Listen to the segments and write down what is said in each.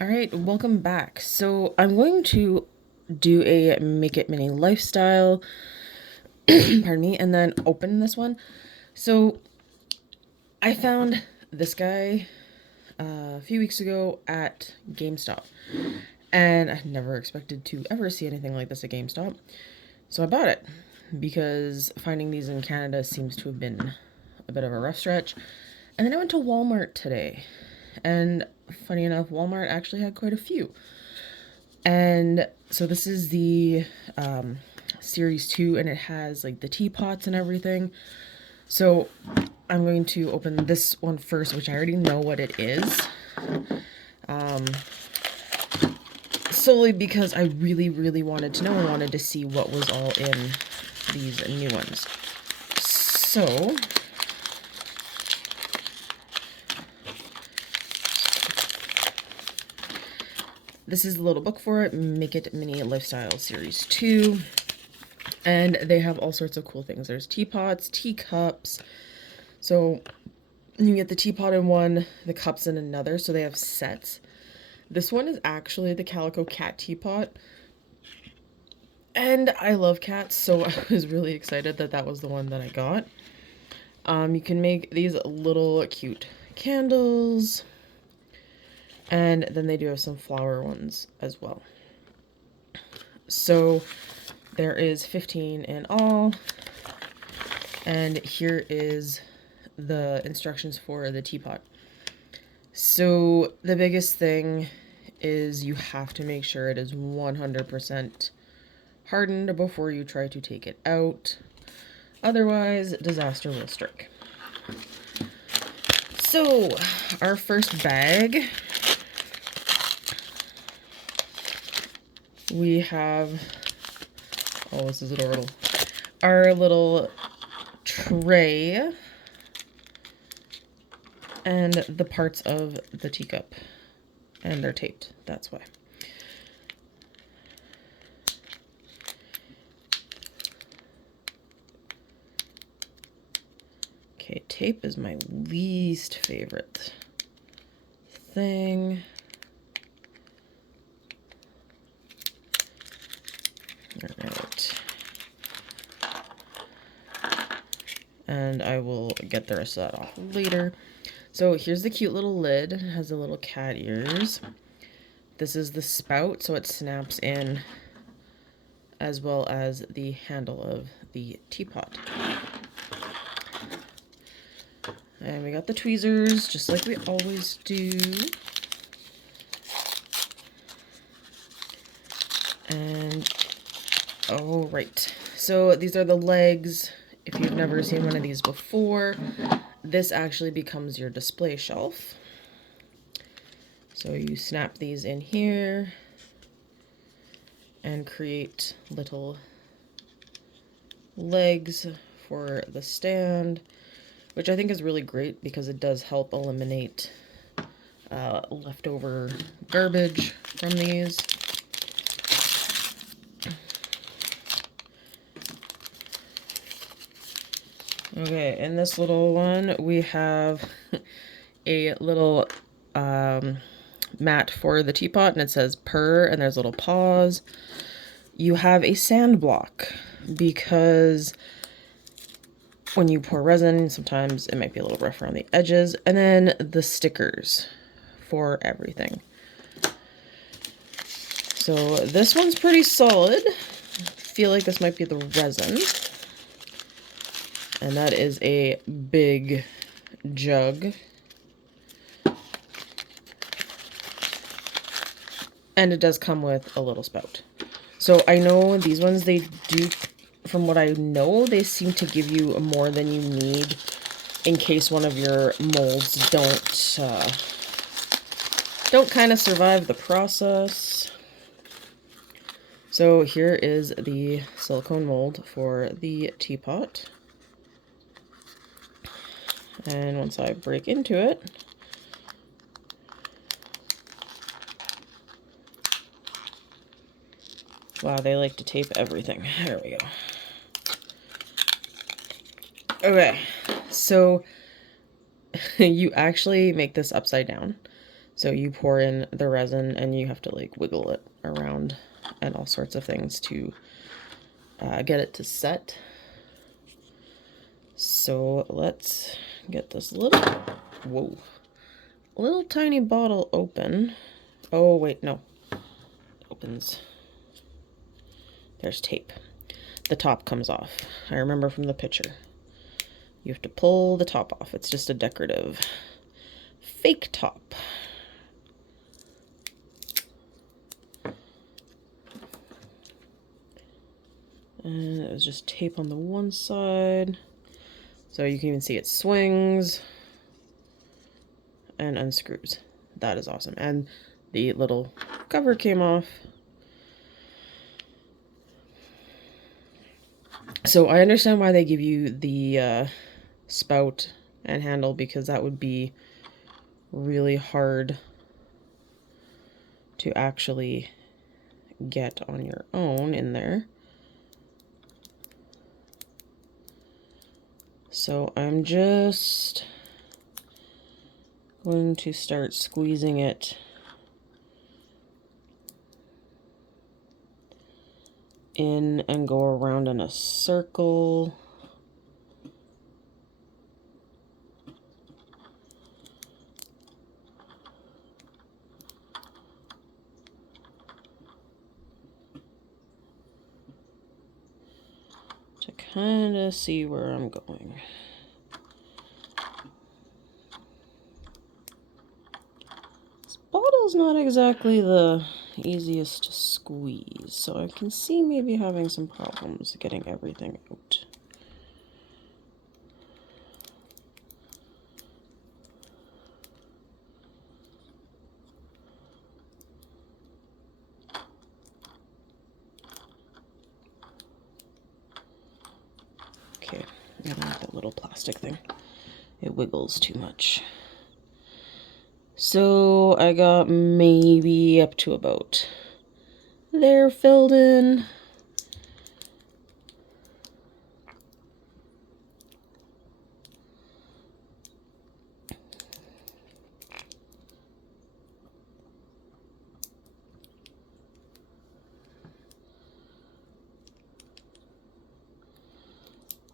All right, welcome back. So I'm going to do a Make It Mini lifestyle, pardon me, and then open this one. So I found this guy a few weeks ago at GameStop, and I never expected to ever see anything like this at GameStop. So I bought it because finding these in Canada seems to have been a bit of a rough stretch. And then I went to Walmart today, and funny enough, Walmart actually had quite a few. And so this is the series 2, and it has like the teapots and everything. So I'm going to open this one first, which I already know what it is. Um, Solely because I really wanted to know and wanted to see what was all in these new ones. So this is the little book for it, Make It Mini Lifestyle Series 2. And they have all sorts of cool things. There's teapots, teacups. So you get the teapot in one, the cups in another. So they have sets. This one is actually the Calico Cat teapot. And I love cats, so I was really excited that that was the one that I got. You can make these little cute candles. And then they do have some flower ones as well. So there is 15 in all. And here is the instructions for the teapot. So the biggest thing is you have to make sure it is 100% hardened before you try to take it out. Otherwise, disaster will strike. So our first bag, we have, oh, this is adorable, our little tray and the parts of the teacup. And they're taped, that's why. Okay, tape is my least favorite thing. All right. And I will get the rest of that off later. So here's the cute little lid. It has the little cat ears. This is the spout, so it snaps in, as well as the handle of the teapot. And we got the tweezers, just like we always do. And, oh, right. So these are the legs. If you've never seen one of these before, this actually becomes your display shelf. So you snap these in here and create little legs for the stand, which I think is really great because it does help eliminate leftover garbage from these. Okay, in this little one, we have a little mat for the teapot, and it says purr, and there's little paws. You have a sand block because when you pour resin, sometimes it might be a little rough around the edges. And then the stickers for everything. So this one's pretty solid. I feel like this might be the resin. And that is a big jug. And it does come with a little spout. So I know these ones, they do, from what I know, they seem to give you more than you need in case one of your molds don't kind of survive the process. So here is the silicone mold for the teapot. And once I break into it, wow, they like to tape everything. There we go. Okay, so you actually make this upside down. So you pour in the resin and you have to like wiggle it around and all sorts of things to get it to set. So let's get this little tiny bottle open. Oh wait, no. It opens. There's tape. The top comes off. I remember from the picture. You have to pull the top off. It's just a decorative fake top. And it was just tape on the one side. So you can even see it swings and unscrews. That is awesome. And the little cover came off. So I understand why they give you the spout and handle, because that would be really hard to actually get on your own in there. So I'm just going to start squeezing it in and go around in a circle. To kind of see where I'm going. This bottle's not exactly the easiest to squeeze, so I can see maybe having some problems getting everything out. Okay, I don't like that little plastic thing. It wiggles too much. So I got maybe up to about there filled in.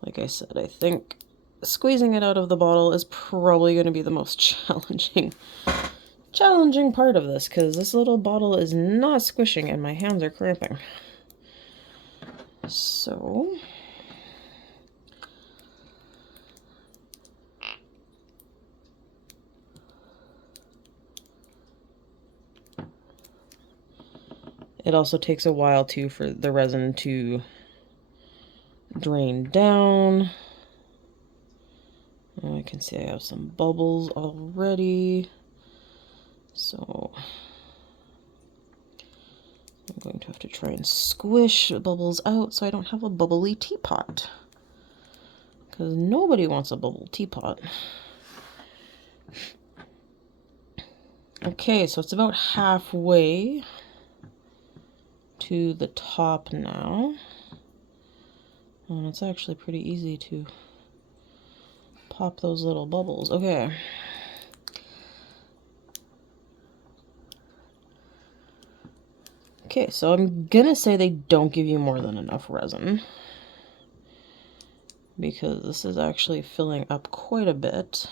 Like I said, I think squeezing it out of the bottle is probably going to be the most challenging part of this, because this little bottle is not squishing and my hands are cramping. So it also takes a while too for the resin to drain down. Oh, I can see I have some bubbles already. So I'm going to have to try and squish the bubbles out so I don't have a bubbly teapot. Because nobody wants a bubble teapot. Okay, so it's about halfway to the top now. And it's actually pretty easy to pop those little bubbles. Okay. Okay, so I'm gonna say they don't give you more than enough resin, because this is actually filling up quite a bit.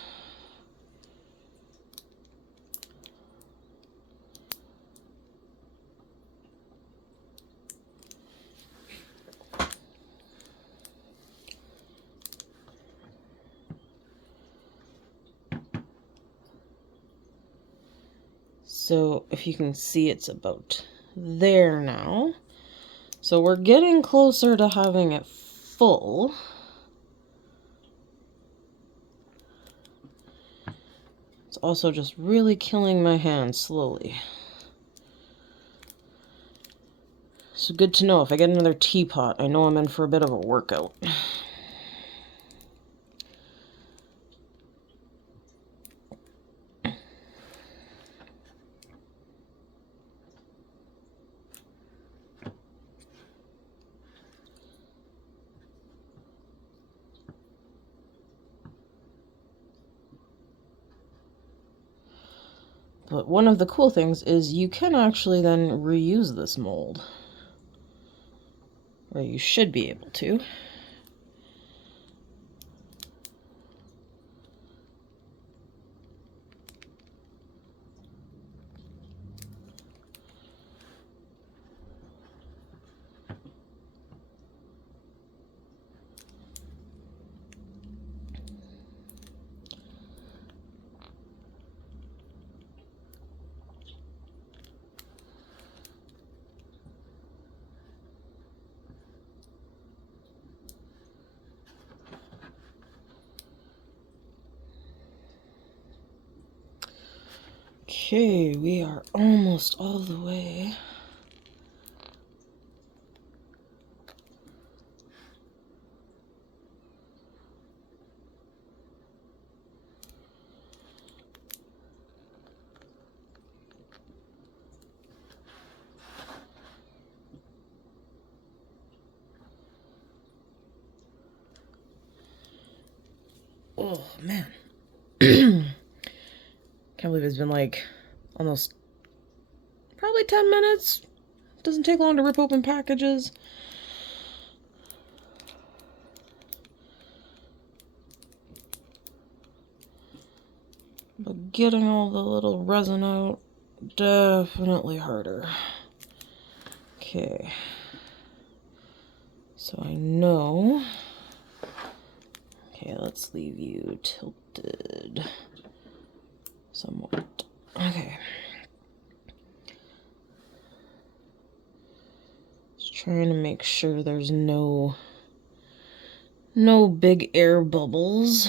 So if you can see, it's about there now. So we're getting closer to having it full. It's also just really killing my hands slowly. So good to know, if I get another teapot, I know I'm in for a bit of a workout. But one of the cool things is you can actually then reuse this mold. Or you should be able to. Okay, we are almost all the way. Oh, man. Can't believe it's been like almost probably 10 minutes. Doesn't take long to rip open packages. But getting all the little resin out, definitely harder. Okay. So I know. Okay, let's leave you tilted somewhat. Okay. Just trying to make sure there's no big air bubbles.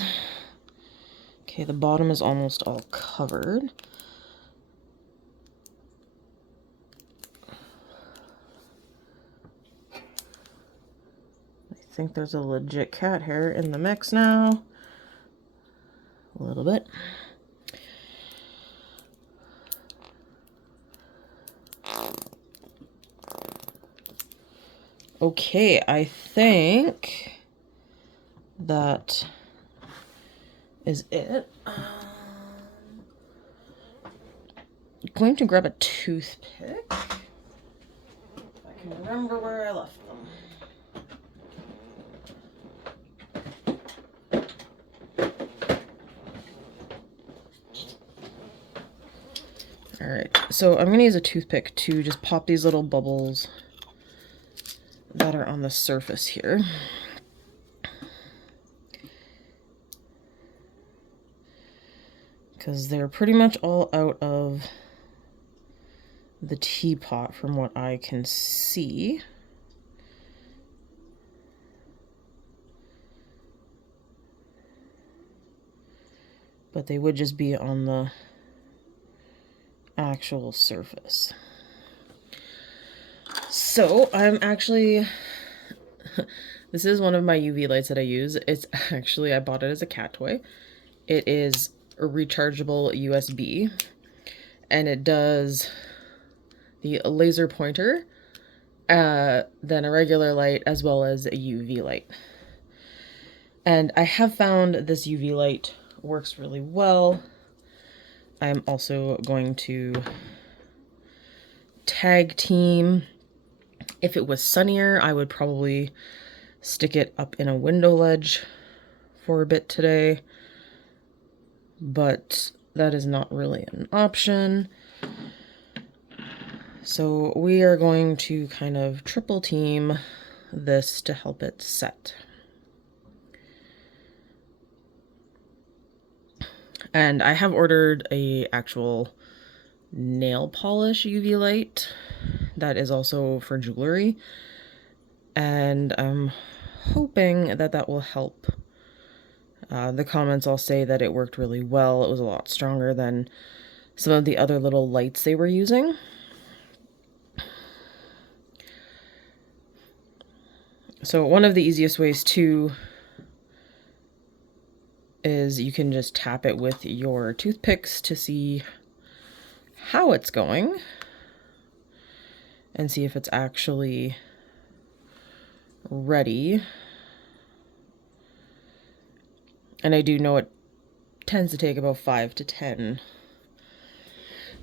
Okay, the bottom is almost all covered. I think there's a legit cat hair in the mix now. A little bit. Okay, I think that is it. I'm going to grab a toothpick. If I can remember where I left them. Alright, so I'm going to use a toothpick to just pop these little bubbles that are on the surface here. Because they're pretty much all out of the teapot from what I can see. But they would just be on the actual surface. So I'm actually, this is one of my UV lights that I use. It's actually, I bought it as a cat toy. It is a rechargeable USB, and it does the laser pointer, then a regular light, as well as a UV light. And I have found this UV light works really well. I'm also going to tag team. If it was sunnier, I would probably stick it up in a window ledge for a bit today, but that is not really an option. So we are going to kind of triple team this to help it set. And I have ordered a actual nail polish UV light that is also for jewelry, and I'm hoping that that will help. The comments all say that it worked really well. It was a lot stronger than some of the other little lights they were using. So one of the easiest ways too is you can just tap it with your toothpicks to see how it's going and see if it's actually ready. And I do know it tends to take about 5 to 10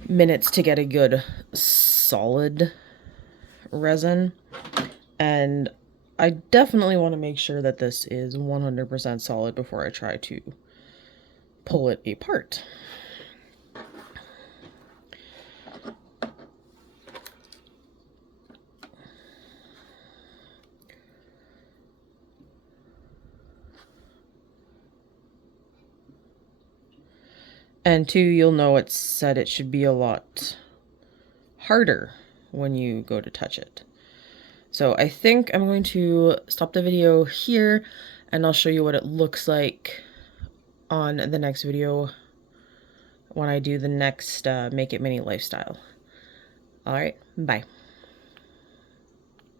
minutes to get a good solid resin. And I definitely want to make sure that this is 100% solid before I try to pull it apart. And two, you'll know it said it should be a lot harder when you go to touch it. So I think I'm going to stop the video here, and I'll show you what it looks like on the next video when I do the next Make It Mini lifestyle. All right, bye.